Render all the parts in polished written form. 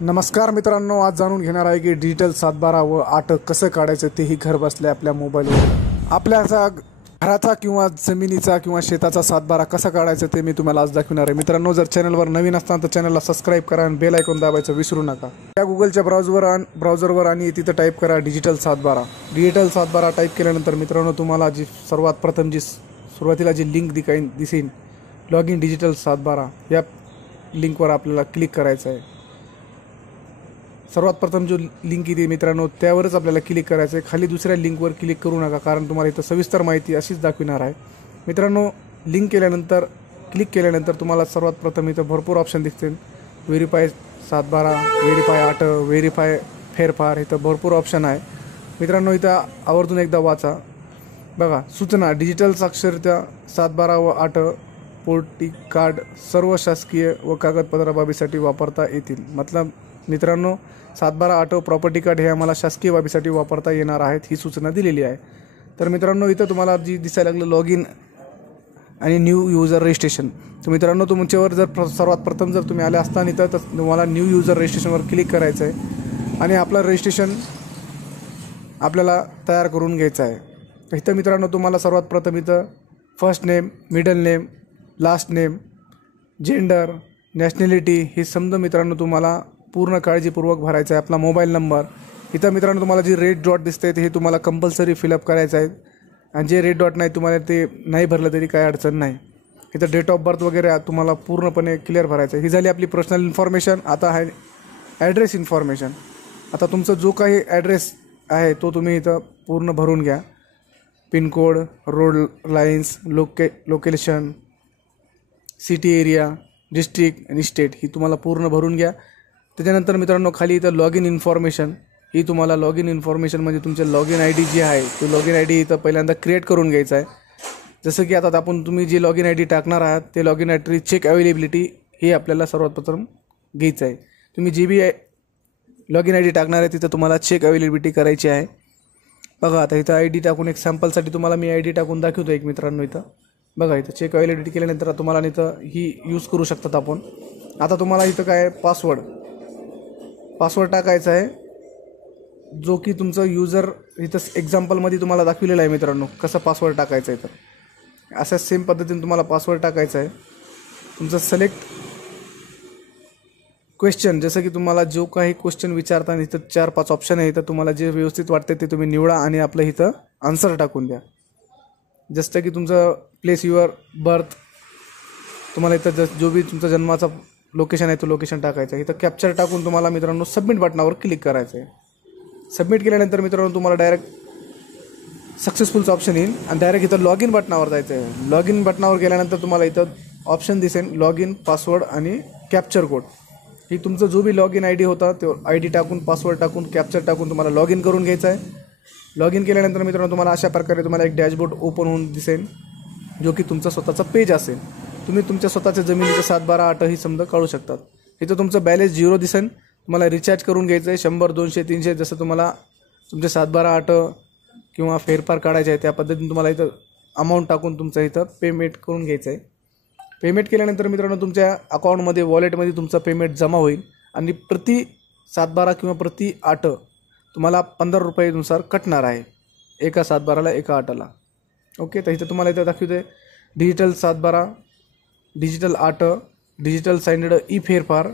नमस्कार मित्रांनो, आज जाणून घेणार आहे की डिजिटल 7/12 व 8 कसं काढायचं तेही घर बसल्या आपल्या मोबाईलवर। आपल्या घराचा किंवा जमिनीचा किंवा शेताचा 7/12 कसा काढायचं ते मी तुम्हाला आज दाखवणार आहे। मित्रांनो, जर चॅनलवर नवीन असताना तर चॅनलला सबस्क्राइब करा आणि बेल आयकॉन दाबायचं विसरू नका। त्या गुगलच्या ब्राउझरवर आणि तिथं टाईप करा डिजिटल 7/12। डिजिटल 7/12 टाईप केल्यानंतर मित्रांनो तुम्हाला जी सर्वात प्रथम सुरुवातीला जी लिंक दिसेल लॉग इन डिजिटल 7/12 या लिंकवर आपल्याला क्लिक करायचं आहे। सर्वात प्रथम जो लिंक येते मित्रांनो त्यावरच आपल्याला क्लिक करायचं आहे। खाली दुसऱ्या लिंकवर क्लिक करू नका, कारण तुम्हाला इथं सविस्तर माहिती अशीच दाखविणार आहे। मित्रांनो, क्लिक केल्यानंतर तुम्हाला सर्वात प्रथम इथं भरपूर ऑप्शन दिसतील। व्हेरीफाय 7/12, व्हेरीफाय 8, व्हेरीफाय फेरफार, इथं भरपूर ऑप्शन आहे। मित्रांनो, इथं आवर्जून एकदा वाचा बघा। सूचना: डिजिटल साक्षरता 7/12 व 8 पोर्टी कार्ड सर्व शासकीय व कागदपत्र बाबीसाठी वापरता येतील। मतलब मित्रांनो 7/12 8 प्रॉपर्टी कार्ड हे आम्हाला शासकीय बाबीसाठी वापरता येणार आहेत ही सूचना दिलेली आहे। तर मित्रांनो, इथं तुम्हाला जी दिसायला लागलं लॉग इन आणि न्यू यूजर रजिस्ट्रेशन, तर मित्रांनो तुमच्यावर जर सर्वात प्रथम जर तुम्ही आले असताना इथं तर तुम्हाला न्यू यूजर रजिस्ट्रेशनवर क्लिक करायचं आहे आणि आपलं रजिस्ट्रेशन आपल्याला तयार करून घ्यायचं आहे। इथं मित्रांनो तुम्हाला सर्वात प्रथम इथं first name, middle name, last name, gender, nationality हे समजा मित्रांनो तुम्हाला पूर्ण काळजीपूर्वक भरायचं आहे। आपला मोबाईल नंबर, इथं मित्रांनो तुम्हाला जी रेड डॉट दिसते ते हे तुम्हाला कंपल्सरी फिलअप करायचं आहे आणि जे रेड डॉट नाही तुम्हाला ते नाही भरलं तरी काही अडचण नाही। इथं डेट ऑफ बर्थ वगैरे तुम्हाला पूर्णपणे क्लिअर भरायचं आहे। ही झाली आपली पर्सनल इन्फॉर्मेशन। आता आहे ॲड्रेस इन्फॉर्मेशन। आता तुमचा जो काही ॲड्रेस आहे तो तुम्ही इथं पूर्ण भरून घ्या। Pin code, road lines, location, city area, district आणि स्टेट ही तुम्हाला पूर्ण भरून घ्या। त्याच्यानंतर मित्रांनो खाली इथं लॉग इन इन्फॉर्मेशन, ही तुम्हाला लॉग इन इन्फॉर्मेशन म्हणजे तुमचे लॉग इन आय डी जी आहे तो लॉग इन आय डी इथं पहिल्यांदा क्रिएट करून घ्यायचा आहे। जसं की आता तुम्ही जे लॉग इन आय डी टाकणार आहात ते log in I D check availability हे आपल्याला सर्वात प्रथम घ्यायचं आहे। तुम्ही जी बी लॉग इन आय डी टाकणार आहे तिथं तुम्हाला चेक अवेलेबिलिटी करायची आहे। बघा आता इथं आय डी टाकून एक सॅम्पलसाठी तुम्हाला मी आय डी टाकून दाखवतो एक मित्रांनो। इथं बघा, इथं चेक अवेलेबिलिटी केल्यानंतर तुम्हाला इथं ही यूज करू शकतात आपण। आता तुम्हाला इथं काय पासवर्ड टाकायचा आहे जो की तुमचं यूजर इथं एक्झाम्पलमध्ये तुम्हाला दाखविलेलं आहे मित्रांनो कसं पासवर्ड टाकायचं आहे। तर अशा सेम पद्धतीने तुम्हाला पासवर्ड टाकायचा आहे। तुमचं सिलेक्ट क्वेश्चन, जसं की तुम्हाला जो काही क्वेश्चन विचारताना इथं 4-5 ऑप्शन आहे, इथं तुम्हाला जे व्यवस्थित वाटते ते तुम्ही निवडा आणि आपलं इथं आन्सर टाकून द्या। जसं की तुमचं प्लेस युअर बर्थ, तुम्हाला इथं जो बी तुमचा जन्माचा लोकेशन आहे तो लोकेशन टाकायचं आहे। इथं कॅप्चर टाकून तुम्हाला मित्रांनो सबमिट बटनावर क्लिक करायचं आहे। सबमिट केल्यानंतर मित्रांनो तुम्हाला डायरेक्ट सक्सेसफुलचं ऑप्शन येईल आणि डायरेक्ट इथं लॉग इन बटनावर जायचं आहे। लॉग इन बटनावर गेल्यानंतर तुम्हाला इथं ऑप्शन दिसेल लॉग इन, पासवर्ड आणि कॅप्चर कोड। ही तुमचं जो बी लॉग इन आय डी होता तो आय डी टाकून, पासवर्ड टाकून, कॅप्चर टाकून तुम्हाला लॉग इन करून घ्यायचं आहे। लॉग इन केल्यानंतर मित्रांनो तुम्हाला अशा प्रकारे तुम्हाला एक डॅशबोर्ड ओपन होऊन दिसेल जो की तुमचा स्वतःचा पेज असेल। तुम्ही तुमच्या स्वतःच्या जमिनीचं 7/12 8 ही समजा काढू शकतात। इथं तुमचं बॅलेन्स 0 दिसेल। तुम्हाला रिचार्ज करून घ्यायचं आहे 100, 200, 300 जसं तुम्हाला तुमचे 7/12 8 किंवा फेरफार काढायचे आहे त्या पद्धतीने तुम्हाला इथं अमाऊंट टाकून तुमचं इथं पेमेंट करून घ्यायचं आहे। पेमेंट केल्यानंतर मित्रांनो तुमच्या अकाउंटमध्ये वॉलेटमध्ये तुमचं पेमेंट जमा होईल आणि प्रति 7/12 किंवा प्रति 8 तुम्हाला 15 रुपयेनुसार कटणार आहे, एका 7/12ला एका 8ला। ओके, तर इथं तुम्हाला इथं दाखवते डिजिटल 7/12, डिजिटल 8, डिजिटल साइंडेड ई फेरफार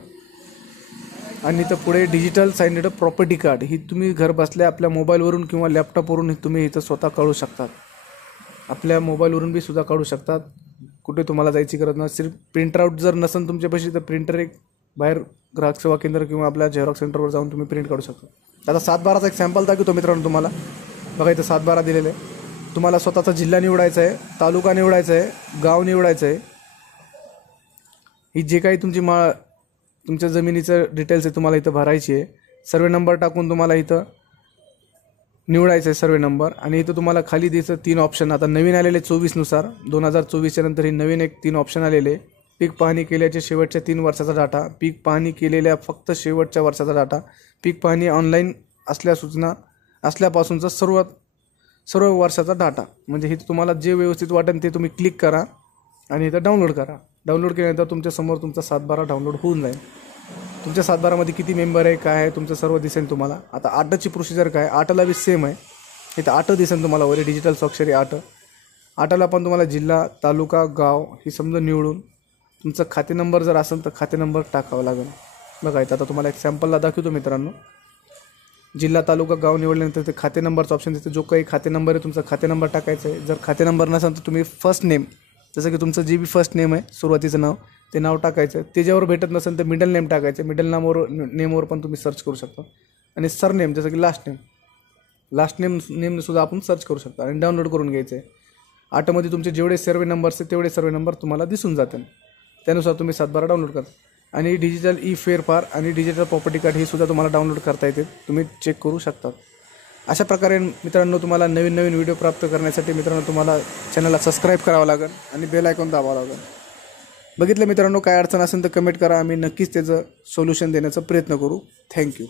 आणि इथं पुढे डिजिटल साइंडेड प्रॉपर्टी कार्ड ही तुम्ही घर बसल्या आपल्या मोबाईलवरून किंवा लॅपटॉपवरून तुम्ही इथं स्वतः काढू शकतात। आपल्या मोबाईलवरून बी सुद्धा काढू शकतात, कुठे तुम्हाला जायची गरज नाही। सिर्फ प्रिंटआउट जर नसेल तुमच्यापाशी तर प्रिंटर एक बाहेर ग्राहक सेवा केंद्र किंवा आपल्या झेरॉक्स सेंटरवर जाऊन तुम्ही प्रिंट काढू शकता। आता 7/12चा एक सॅम्पल दाखवतो मित्रांनो तुम्हाला। बघा इथं 7/12 दिलेलं आहे। तुम्हाला स्वतःचा जिल्हा निवडायचा आहे, तालुका निवडायचा आहे, गाव निवडायचं आहे। ही जे काही तुमच्या जमिनीचं डिटेल्स आहे तुम्हाला इथं भरायची आहे। सर्वे नंबर टाकून तुम्हाला इथं निवडायचं आहे सर्वे नंबर आणि इथं तुम्हाला खाली द्यायचं 3 ऑप्शन। आता नवीन आलेले 24 नुसार 2024च्या नंतर ही नवीन एक 3 ऑप्शन आलेले। पीक पाहणी केल्याच्या शेवटच्या 3 वर्षाचा डाटा, पीक पाहणी केलेल्या फक्त शेवटच्या वर्षाचा डाटा, पीक पाहणी ऑनलाईन सूचना असल्यापासूनचा सर्व वर्षाचा डाटा। म्हणजे हे तुम्हाला जे व्यवस्थित वाटेल ते तुम्ही क्लिक करा आणि इथं डाउनलोड करा। डाउनलोड केल्यानंतर तुमच्यासमोर तुमचा 7/12 डाउनलोड होऊन जाईल। तुमच्या सातबारामध्ये किती मेंबर आहे काय आहे तुमचं सर्व दिसेल तुम्हाला. आता आटची प्रोसिजर काय, आटला बी सेम आहे. इथं आट दिसेल तुम्हाला वरी डिजिटल स्वाक्षरी आटला पण तुम्हाला जिल्हा तालुका गाव ही समजा निवडून तुमचं खाते नंबर जर असेल तर खाते नंबर टाकावा लागेल. बघा इथं आता तुम्हाला एक सॅम्पलला दाखवतो मित्रांनो. जिल्हा तालुका गाव निवडल्यानंतर ते खाते नंबरचं ऑप्शन दिसते. जो काही खाते नंबर आहे तुमचा खाते नंबर टाकायचा आहे. जर खाते नंबर नसेल तर तुम्ही फर्स्ट नेम, जसं की तुमचं जे बी फर्स्ट नेम आहे सुरुवातीचं नाव ते नाव टाकायचं. त्याच्यावर भेटत नसेल तर मिडल नेम टाकायचं. मिडल नेमवर पण तुम्ही सर्च करू शकता. आणि सरनेम जसं की लास्ट नेमसुद्धा आपण सर्च करू शकता आणि डाउनलोड करून घ्यायचं आहे. आटमध्ये तुमचे जेवढे सर्वे नंबर्स आहेत तेवढे सर्वे नंबर तुम्हाला दिसून जातील. त्यानुसार तुम्ही सातबारा डाउनलोड करा. आणि डिजिटल ई फेरफार आणि डिजिटल प्रॉपर्टी कार्ड हे सुद्धा तुम्हाला डाउनलोड करता येते. तुम्ही चेक करू शकता. अशा प्रकारे मित्रांनो तुम्हाला नवीन व्हिडिओ प्राप्त करण्यासाठी मित्रांनो तुम्हाला चॅनलला सबस्क्राईब करावं लागेल आणि बेल आयकॉन दाबावं लागेल. बघितलं मित्रांनो, काय अडचण असेल तर कमेंट करा. आम्ही नक्कीच त्याचं सोल्युशन देण्याचा प्रयत्न करू. थँक्यू.